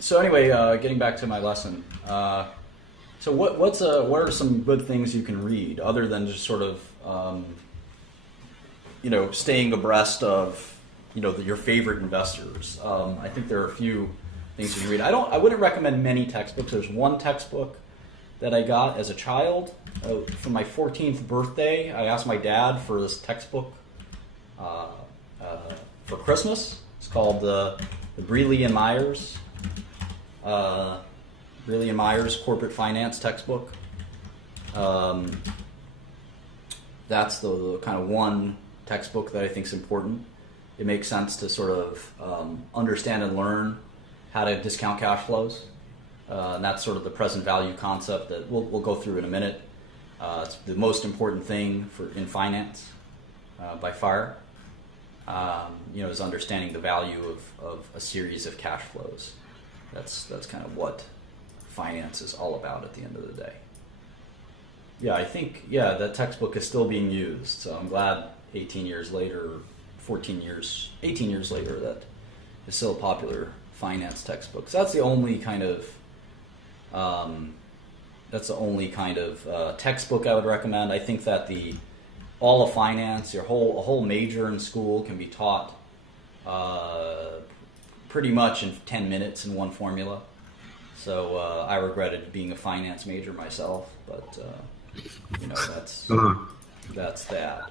So anyway, getting back to my lesson. So what are some good things you can read other than just sort of staying abreast of your favorite investors? I think there are a few things you can read. I wouldn't recommend many textbooks. There's one textbook that I got as a child for my 14th birthday. I asked my dad for this textbook for Christmas. It's called the Brealey and Myers. Brealey and Myers Corporate Finance textbook. That's the kind of one textbook that I think is important. It makes sense to sort of understand and learn how to discount cash flows. And that's sort of the present value concept that we'll go through in a minute. It's the most important thing in finance by far. Is understanding the value of a series of cash flows. That's kind of what finance is all about at the end of the day. Yeah, I think that textbook is still being used. So I'm glad 18 years later, 18 years later, that is still a popular finance textbook. So that's the only kind of textbook I would recommend. I think that all of finance, a whole major in school can be taught pretty much in 10 minutes in one formula. So I regretted being a finance major myself, but that's that.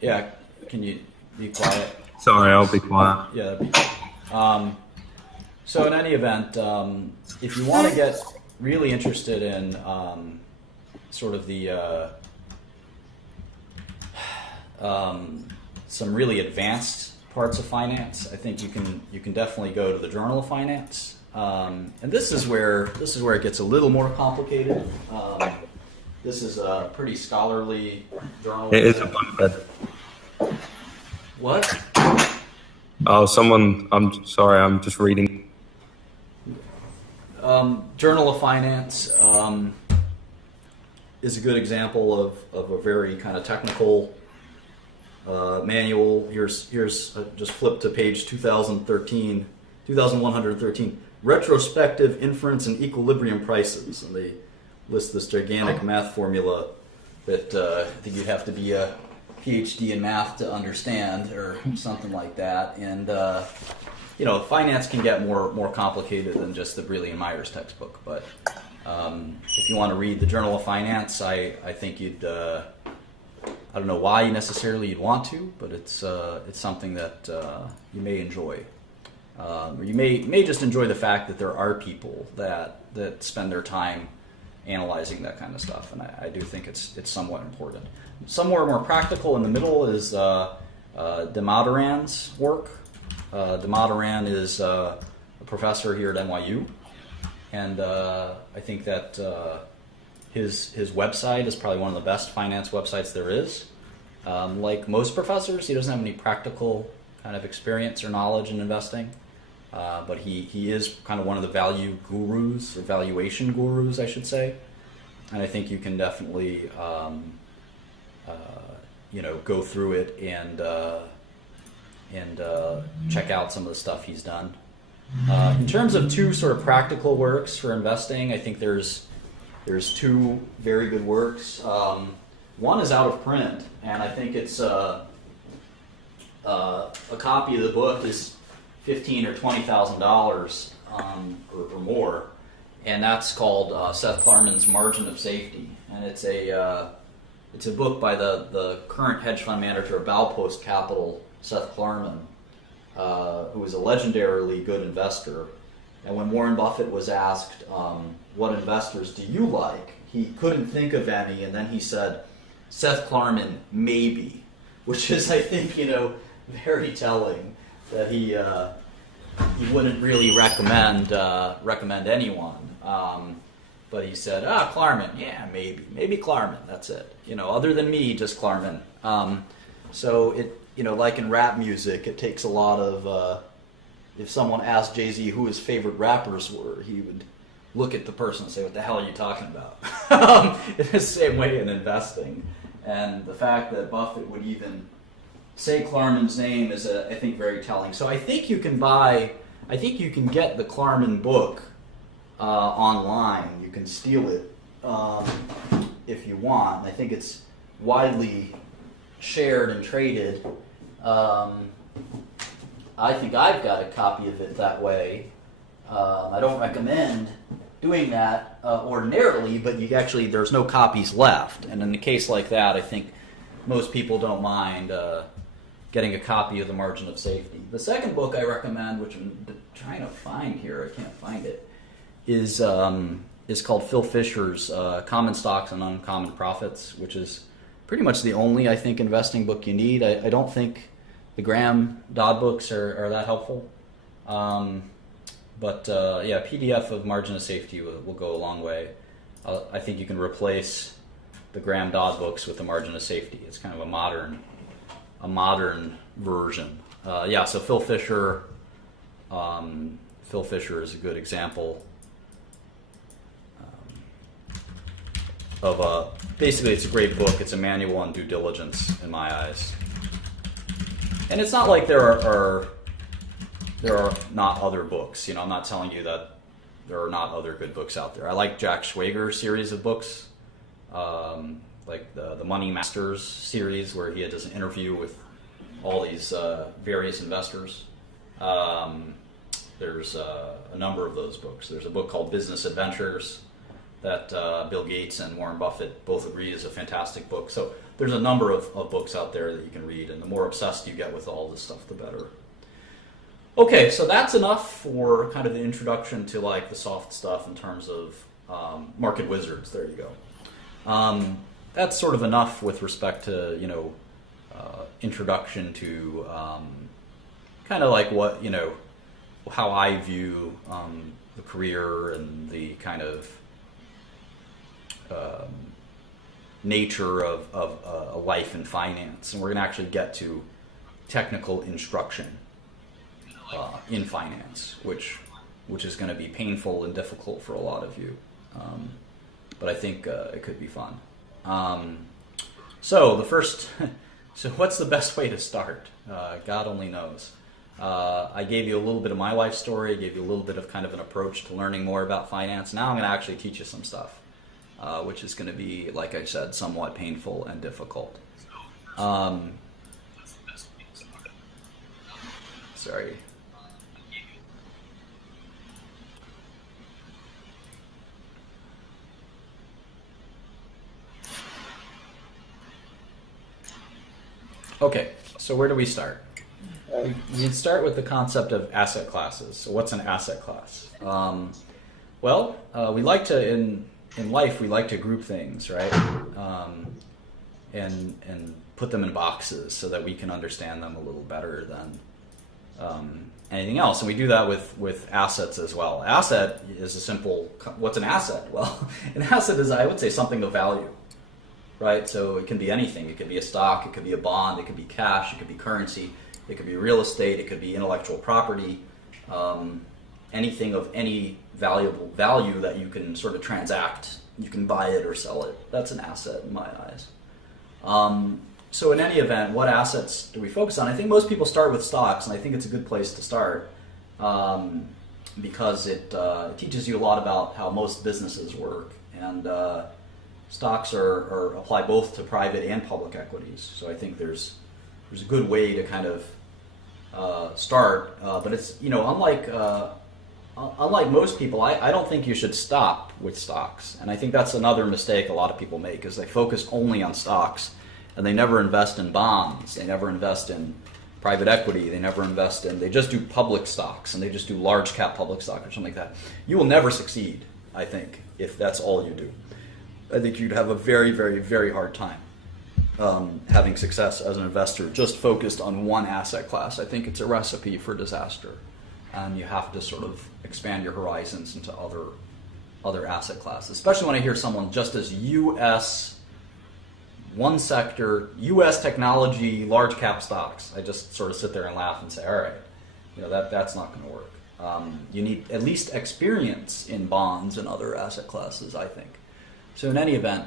Yeah, can you be quiet? Sorry, I'll be quiet. Yeah, that'd be good. So in any event, if you want to get really interested in sort of the some really advanced parts of finance, I think you can definitely go to the Journal of Finance, and this is where it gets a little more complicated. This is a pretty scholarly journal. It is a bunk bed. What? Oh, I'm sorry, I'm just reading. Journal of Finance is a good example of a very kind of technical manual. Here's just flip to page 2113, retrospective inference and equilibrium prices, and they list this gigantic math formula that I think you'd have to be a PhD in math to understand, or something like that. And finance can get more complicated than just the Brealey and Myers textbook. But if you want to read the Journal of Finance, I think you'd. I don't know why necessarily you'd want to, but it's something that you may enjoy. Or you may just enjoy the fact that there are people that spend their time analyzing that kind of stuff, and I do think it's somewhat important. Somewhere more practical in the middle is Damodaran's work. Damodaran is a professor here at NYU, and I think that his website is probably one of the best finance websites there is. Like most professors, he doesn't have any practical kind of experience or knowledge in investing, but he is kind of one of the value gurus, or valuation gurus, I should say. And I think you can definitely go through it and check out some of the stuff he's done. In terms of two sort of practical works for investing, I think there's two very good works. One is out of print, and I think it's a copy of the book is $15,000 or $20,000 or more, and that's called Seth Klarman's Margin of Safety, and it's a book by the current hedge fund manager of Baupost Capital, Seth Klarman, who is a legendarily good investor. And when Warren Buffett was asked, what investors do you like, he couldn't think of any, and then he said, Seth Klarman, maybe, which is, I think, very telling, that he wouldn't really recommend anyone. But he said, Klarman, yeah, maybe Klarman, that's it. Other than me, just Klarman. So it, like in rap music, it takes a lot of, if someone asked Jay-Z who his favorite rappers were, he would look at the person and say, what the hell are you talking about? In the same way in investing. And the fact that Buffett would even say Klarman's name is, I think, very telling. So I think you can get the Klarman book online. You can steal it if you want. I think it's widely shared and traded. I think I've got a copy of it that way. I don't recommend doing that ordinarily, but there's no copies left. And in a case like that, I think most people don't mind getting a copy of The Margin of Safety. The second book I recommend, which I'm trying to find here, I can't find it, is called Phil Fisher's Common Stocks and Uncommon Profits, which is pretty much the only, I think, investing book you need. I don't think the Graham Dodd books are that helpful. But PDF of Margin of Safety will go a long way. I think you can replace the Graham Dodd books with the Margin of Safety. It's kind of a modern version. So Phil Fisher is a good example of basically it's a great book. It's a manual on due diligence in my eyes. And it's not like there are not other books. I'm not telling you that there are not other good books out there. I like Jack Schwager's series of books, like the Money Masters series, where he does an interview with all these various investors. There's a number of those books. There's a book called Business Adventures that Bill Gates and Warren Buffett both agree is a fantastic book. So there's a number of books out there that you can read, and the more obsessed you get with all this stuff, the better. Okay, so that's enough for kind of the introduction to like the soft stuff in terms of market wizards. There you go. That's sort of enough with respect to introduction to kind of like what how I view the career and the kind of nature of a life in finance, and we're going to actually get to technical instruction in finance, which is going to be painful and difficult for a lot of you, but I think it could be fun. So what's the best way to start? God only knows. I gave you a little bit of my life story, gave you a little bit of kind of an approach to learning more about finance. Now I'm going to actually teach you some stuff, which is going to be, like I said, somewhat painful and difficult. Sorry. Okay, so where do we start? You'd start with the concept of asset classes. So what's an asset class? We like to, in life, we like to group things, right? And put them in boxes so that we can understand them a little better than anything else. And we do that with assets as well. Asset is a simple, what's an asset? Well, an asset is, I would say, something of value. Right, so it can be anything. It could be a stock, it could be a bond, it could be cash, it could be currency, it could be real estate, it could be intellectual property, anything of any valuable value that you can sort of transact. You can buy it or sell it. That's an asset in my eyes. So in any event, what assets do we focus on? I think most people start with stocks, and I think it's a good place to start because it teaches you a lot about how most businesses work. And stocks are apply both to private and public equities, so I think there's a good way to kind of start. But it's unlike most people, I don't think you should stop with stocks, and I think that's another mistake a lot of people make is they focus only on stocks, and they never invest in bonds, they never invest in private equity, they just do public stocks, and they just do large cap public stock or something like that. You will never succeed, I think, if that's all you do. I think you'd have a very, very, very hard time having success as an investor just focused on one asset class. I think it's a recipe for disaster, and you have to sort of expand your horizons into other asset classes. Especially when I hear someone just as U.S. one sector, U.S. technology, large cap stocks. I just sort of sit there and laugh and say, all right, that's not going to work. You need at least experience in bonds and other asset classes, I think. So in any event,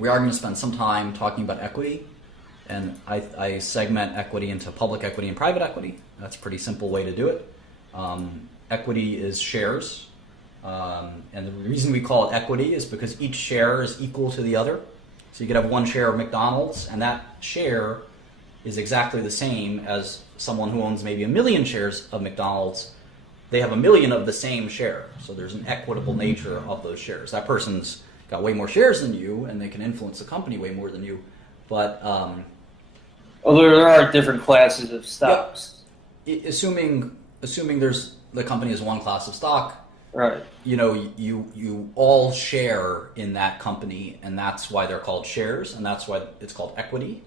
we are going to spend some time talking about equity. And I segment equity into public equity and private equity. That's a pretty simple way to do it. Equity is shares. And the reason we call it equity is because each share is equal to the other. So you could have one share of McDonald's, and that share is exactly the same as someone who owns maybe 1 million shares of McDonald's. They have 1 million of the same share. So there's an equitable nature of those shares. That person's got way more shares than you, and they can influence the company way more than you. But although there are different classes of stocks. Yep. Assuming there's the company is one class of stock, right? You all share in that company, and that's why they're called shares, and that's why it's called equity.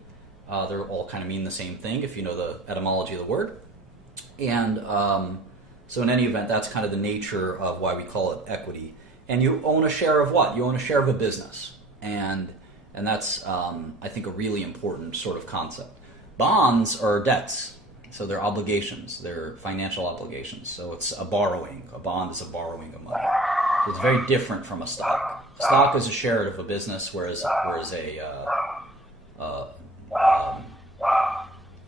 They're all kind of mean the same thing if you know the etymology of the word. And so in any event, that's kind of the nature of why we call it equity. And you own a share of what? You own a share of a business, and that's I think a really important sort of concept. Bonds are debts. So they're obligations, they're financial obligations. So it's a borrowing. A bond is a borrowing of money. So it's very different from a stock. A stock is a share of a business, whereas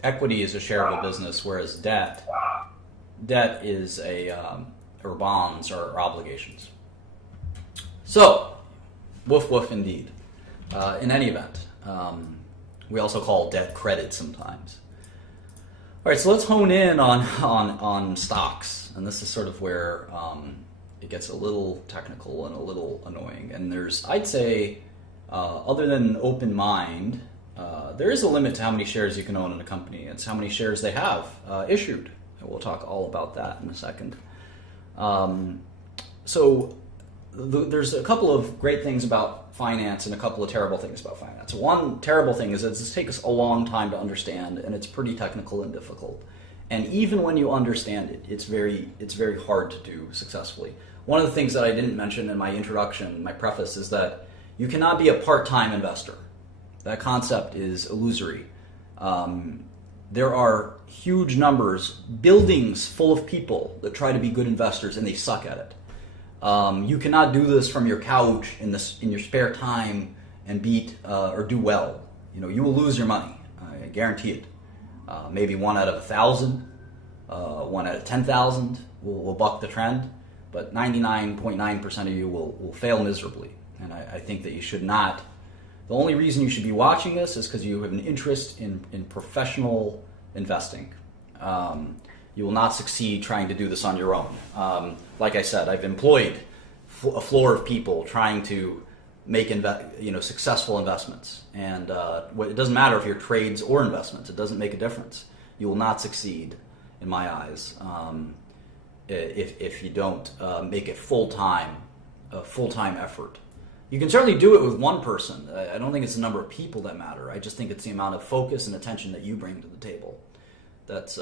equity is a share of a business, whereas debt is or bonds are obligations. So, woof woof indeed. In any event, we also call debt credit sometimes. All right, so let's hone in on stocks, and this is sort of where it gets a little technical and a little annoying. And there's, I'd say, other than an open mind, there is a limit to how many shares you can own in a company. It's how many shares they have issued, and we'll talk all about that in a second. There's a couple of great things about finance and a couple of terrible things about finance. One terrible thing is that this takes us a long time to understand, and it's pretty technical and difficult. And even when you understand it, it's very hard to do successfully. One of the things that I didn't mention in my introduction, my preface, is that you cannot be a part-time investor. That concept is illusory. There are huge numbers, buildings full of people that try to be good investors, and they suck at it. You cannot do this from your couch in your spare time and beat or do well. You will lose your money. I guarantee it. Maybe 1 out of 1,000, 1 out of 10,000 will buck the trend, but 99.9% of you will fail miserably. And I think that you should not. The only reason you should be watching this is because you have an interest in professional investing. You will not succeed trying to do this on your own. Like I said, I've employed a floor of people trying to make successful investments, and it doesn't matter if you're trades or investments. It doesn't make a difference. You will not succeed, in my eyes, if you don't make it a full-time effort. You can certainly do it with one person. I don't think it's the number of people that matter. I just think it's the amount of focus and attention that you bring to the table. That's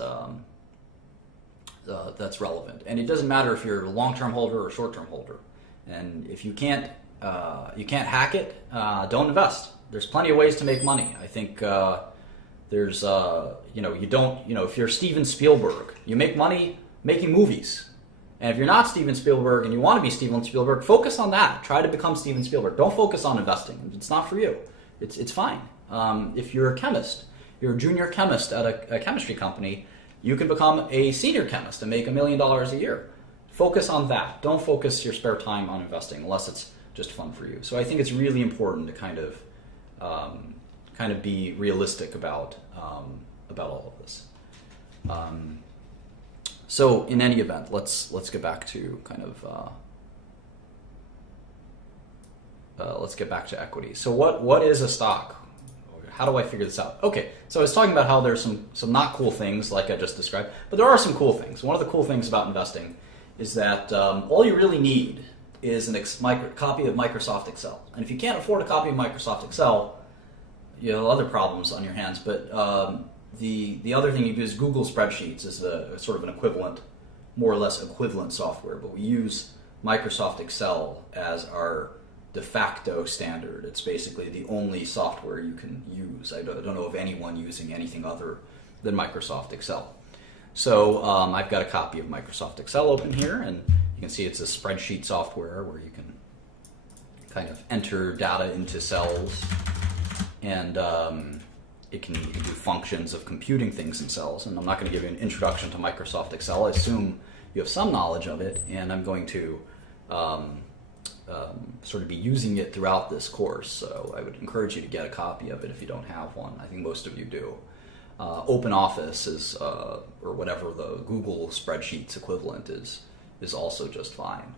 relevant, and it doesn't matter if you're a long-term holder or a short-term holder. And if you can't hack it, don't invest. There's plenty of ways to make money. I think there's if you're Steven Spielberg, you make money making movies. And if you're not Steven Spielberg and you want to be Steven Spielberg, focus on that. Try to become Steven Spielberg. Don't focus on investing. It's not for you. It's fine. If you're a chemist, you're a junior chemist at a chemistry company, you can become a senior chemist and make $1 million a year. Focus on that. Don't focus your spare time on investing unless it's just fun for you. So I think it's really important to kind of be realistic about all of this. So in any event, let's get back to let's get back to equity. So what is a stock? How do I figure this out? Okay, so I was talking about how there's some not cool things like I just described, but there are some cool things. One of the cool things about investing is that all you really need is a copy of Microsoft Excel. And if you can't afford a copy of Microsoft Excel, you have other problems on your hands. But the other thing you do is Google Spreadsheets is a sort of an equivalent, more or less equivalent software. But we use Microsoft Excel as our de facto standard. It's basically the only software you can use. I don't know of anyone using anything other than Microsoft Excel. So I've got a copy of Microsoft Excel open here, and you can see it's a spreadsheet software where you can kind of enter data into cells and it can do functions of computing things in cells. And I'm not going to give you an introduction to Microsoft Excel. I assume you have some knowledge of it, and I'm going to sort of be using it throughout this course. So I would encourage you to get a copy of it if you don't have one. I think most of you do. Open Office is, or whatever the Google spreadsheets equivalent is also just fine.